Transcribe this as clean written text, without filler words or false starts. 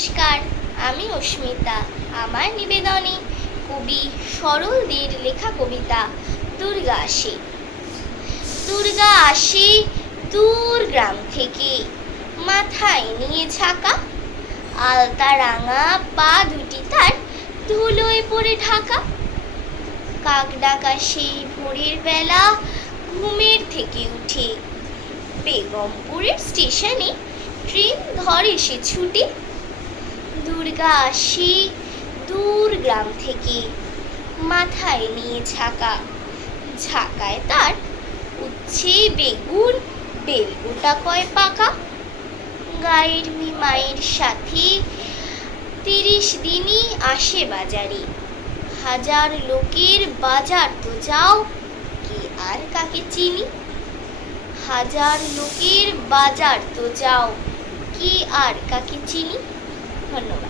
নমস্কার, আমি অস্মিতা। আমার নিবেদনে কবি সরলদের লেখা কবিতা দুর্গা আসে। দুর্গা আসে দূর গ্রাম থেকে, মাথায় নিয়ে ঝাঁকা, আলতা রাঙা পা দুটি তার ধুলোয় পড়ে ঢাকা। কাক ডাকা সেই ভোরের বেলা ঘুমের থেকে উঠে, বেগমপুরের স্টেশনে ট্রেন ধরে সে ছুটে। দুর্গা আসে দূর গ্রাম থেকে, মাথায় নিয়ে ঝাঁকা, ঝাঁকায় তার উচ্ছে বেগুন বেলগোটা কয় পাকা। গায়ের মায়ের সাথে 30 দিনই আসে বাজারে, হাজার লোকের বাজার তো যাও, কে আর কাকে চিনি। হাজার লোকের বাজার তো যাও, কে আর কাকে চিনি। ধন্যবাদ।